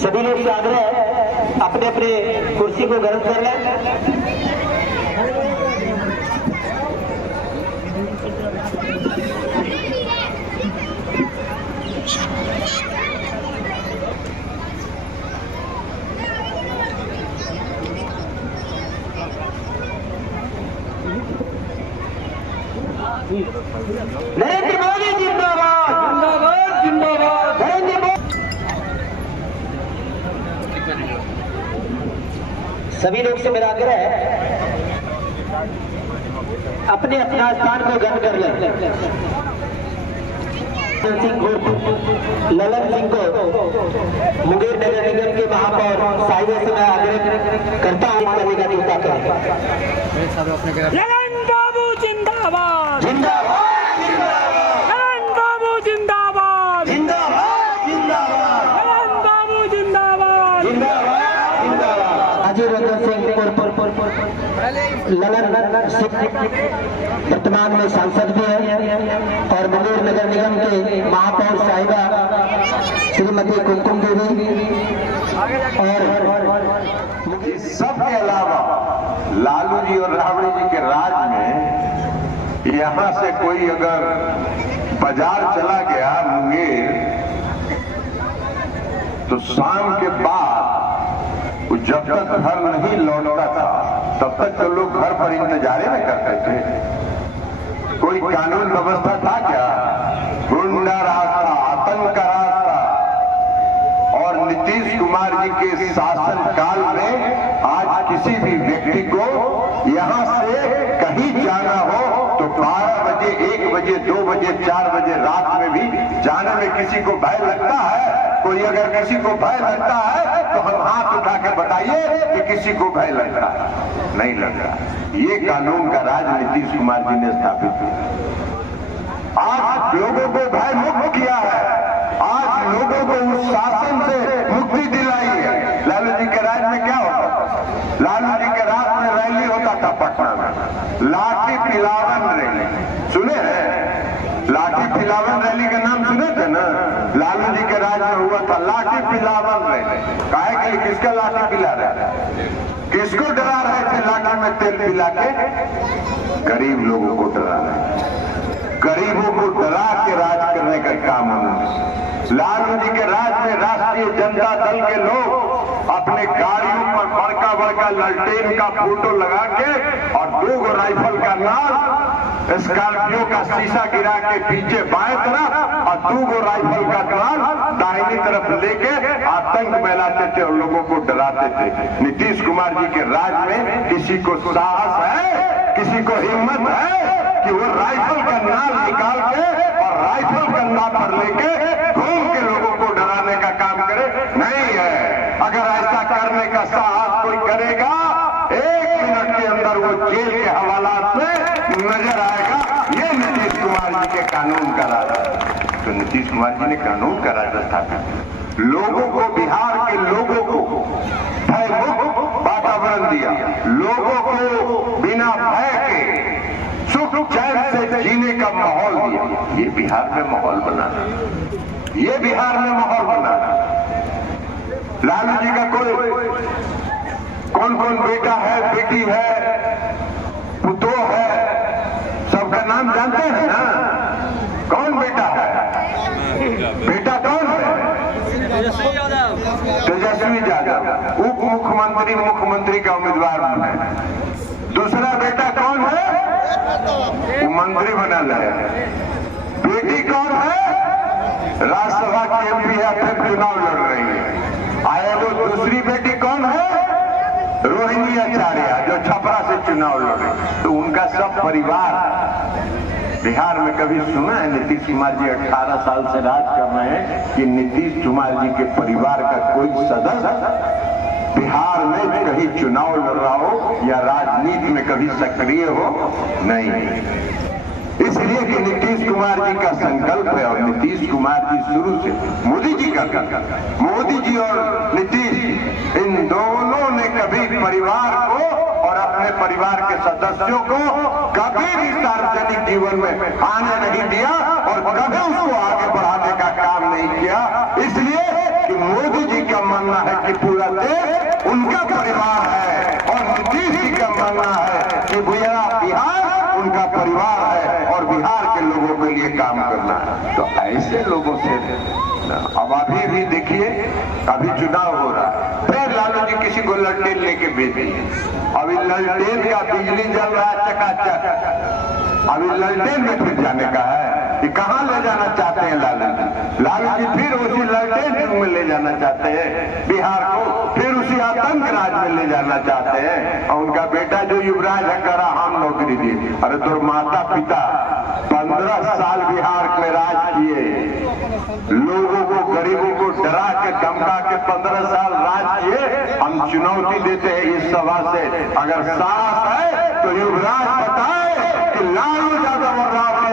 सभी लोग से आग्रह है अपने अपने कुर्सी को गर्म कर लें। नरेंद्र मोदी जिंदाबाद, जिंदाबाद, जिंदाबाद, नरेंद्र मोदी। सभी लोग से मेरा आग्रह है अपने अपना स्थान को ग्रहण कर लें। सिंह को ललन सिंह को मुंगेर नगर निगम के महापौर साहिबा से मैं आग्रह करता हूं करने का न्योता करें। ललन बाबू जिंदाबाद, जिंदाबाद, जिंदाबाद, ललन बाबू जिंदाबाद, जिंदाबाद, जिंदाबाद, ललन बाबू जिंदाबाद, जिंदाबाद, जिंदाबाद। अजय रंजन सिंह ललन सिंह वर्तमान में सांसद भी है और मुंगेर नगर निगम के महापौर साहिबा श्रीमती कुमकुम देवी और इस सब के अलावा लालू जी और राबड़ी जी के राज में यहाँ से कोई अगर बाजार चला गया मुंगेर तो शाम के बाद जब तक घर नहीं लौटता था तब तक तो लोग घर पर इंतजारे में करते थे। कोई कानून व्यवस्था था क्या? गुंडा राज था, आतंक का राज था। और नीतीश कुमार जी के शासन काल में आज किसी भी व्यक्ति को यहां से कहीं जाना हो तो 12 बजे, 1 बजे, 2 बजे, 4 बजे रात में भी जाने में किसी को भय लगता है? कोई अगर किसी को भय लगता है तो हम हाथ उठा के बताइए कि किसी को भय लगता है? नहीं लग रहा। ये कानून का राज नीतीश कुमार जी ने स्थापित किया। आज लोगों को भय मुक्त किया है, आज लोगों को उस शासन से मुक्ति दिलाई है। लालू जी के राज में क्या होता? लालू जी के राज में रैली होता था पटना में, लाठी पिलावन रैली सुने हैं? लाठी पिलावन रैली का नाम सुने थे ना? लालू जी के राज में हुआ था लाठी पिलावन रैली। काहे के लिए? किसका लाठी पिला रहे थे? किसको डरा रहे थे लाठी में तेल पिला के? गरीब लोगों को डरा रहे, गरीबों को डरा के राज करने का काम उन्होंने। लालू जी के राज में राष्ट्रीय जनता दल के लोग अपने गाड़ियों पर बड़का बड़का ललटेन का फोटो लगा के और 2 राइफल का नाल स्कॉर्पियो का शीशा गिरा के पीछे बाएं तरफ और 2 राइफल का नाल दाहिनी तरफ लेके आतंक फैलाते थे और लोगों को डराते थे। नीतीश कुमार जी के राज में किसी को साहस है, किसी को हिम्मत है कि वो राइफल का नाल निकाल के और राइफल कंधा पर लेके घूम के लोगों को डराने का काम करे? नहीं है। अगर ऐसा करने का साहस कोई करेगा 1 मिनट के अंदर वो जेल के हवालात में नजर आएगा। ये नीतीश कुमार जी के कानून का राज है। तो नीतीश कुमार जी ने कानून का राज स्थापित, लोगों को, बिहार के लोगों को भयमुक्त वातावरण दिया, लोगों को बिना भय के सुख चैन से जीने का माहौल दिया। ये बिहार में माहौल बनाना, ये बिहार में माहौल बनाना। लालू जी का कौन कौन बेटा है, बेटी है, पुतो है, सबका नाम जानते हैं ना? कौन बेटा है? बेटा कौन है? तेजस्वी यादव उप मुख्यमंत्री, मुख्यमंत्री का उम्मीदवार है। दूसरा बेटा कौन है? वो मंत्री बना है। बेटी कौन है? राज्यसभा की एमपी है, फिर चुनाव लड़ रही है। आया वो दूसरी बेटी कौन है? रोहिणी आचार्य, जो छपरा से चुनाव लड़ रही। तो उनका सब परिवार बिहार में कभी सुना है? नीतीश कुमार जी 18 साल से राज कर रहे हैं कि नीतीश कुमार जी के परिवार का कोई सदस्य बिहार में कहीं चुनाव लड़ रहा हो या राजनीति में कभी सक्रिय हो? नहीं। इसलिए कि नीतीश कुमार जी का संकल्प है और नीतीश कुमार जी शुरू से, मोदी जी का, मोदी जी और नीतीश इन दोनों ने कभी परिवार को और अपने परिवार के सदस्यों को कभी भी सार्वजनिक जीवन में आने नहीं दिया और कभी उसको आगे बढ़ाने का काम नहीं किया। इसलिए कि मोदी जी का मानना है कि पूरा देश उनका परिवार है और नीतीश जी का मानना है कि भैया बिहार उनका परिवार है और बिहार के लोगों के लिए काम करना है। तो ऐसे लोगों से अब अभी भी देखिए, अभी चुनाव हो रहा है, फिर लालू जी किसी को ललटेन लेके भेज दिए। अभी ललटेन का बिजली जल रहा है चकाचक, अभी ललटेन में फिर जाने का है कि कहाँ ले जाना चाहते हैं लालू जी। लालू जी फिर उसी ललटेन में ले जाना चाहते हैं बिहार को, फिर उसी आतंक राज में ले जाना चाहते हैं। और उनका बेटा जो युवराज है करा हम नौकरी दी। अरे तो माता पिता 15 साल बिहार में राज किए, लोगों को गरीबों को डरा के धमका के 15 साल राज किए। हम चुनौती देते हैं इस सभा से, अगर साहस है तो युवराज बताए कि लालू यादव और राबड़ी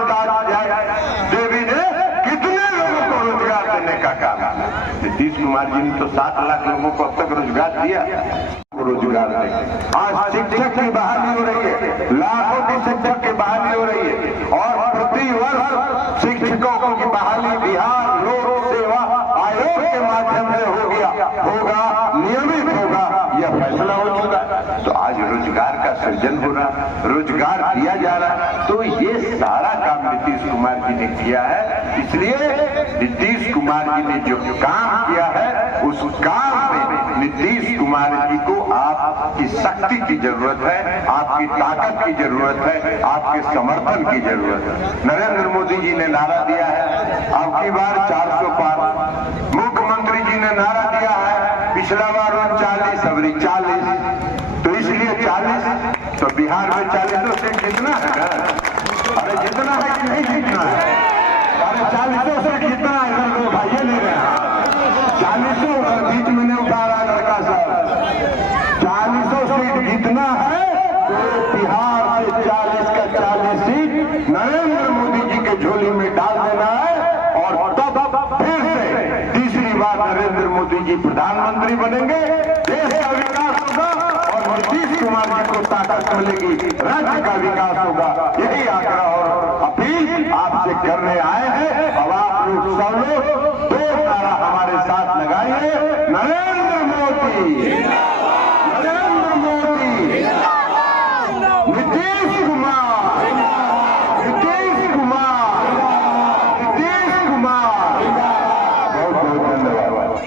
देवी ने कितने लोगों को रोजगार देने का काम किया। नीतीश कुमार जी ने तो 7 लाख लोगों को अब तक रोजगार दिया, रोजगार देंगे। आज शिक्षक की बहाली हो रही है, लाखों की शिक्षक की बहाली हो रही है और प्रति वर्ष शिक्षकों की बहाली बिहार लोक सेवा आयोग के माध्यम से होगा, नियमित होगा, यह फैसला हो चुका। तो आज रोजगार का सृजन हो रहा, रोजगार दिया जा रहा। तो ये सारा काम नीतीश कुमार जी ने किया है। इसलिए नीतीश कुमार जी ने जो काम किया है उस काम में नीतीश कुमार जी को आपकी शक्ति की जरूरत है, आपकी ताकत की जरूरत है, आपके समर्थन की जरूरत है। नरेंद्र मोदी जी ने नारा दिया है अब की बार 400 पार। मुख्यमंत्री जी ने नारा दिया है पिछला बार 39 अबरी 40, तो इसलिए 40। तो बिहार में 40 सीट जितना है ना, अरे जितना है कि नहीं जितना है, अरे 40 सीट जितना है इधर लोग भाइये ले रहे हैं। 40 बीच में नहीं उठा रहा लड़का सब, 40 सीट जितना है तो बिहार से 40 का 40 सीट नरेंद्र मोदी जी के झोली में डाल देना है और तब फिर से तीसरी बार नरेंद्र मोदी जी प्रधानमंत्री बनेंगे, देश का विकास होगा और नीतीश कुमार जी को ताकत मिलेगी, राज्य का विकास होगा। यही आग्रह और अपील आपसे करने आए हैं। अब आप लोग सब लोग 2 नारा हमारे साथ लगाइए, नरेंद्र मोदी, नरेंद्र मोदी, नीतीश कुमार, नीतीश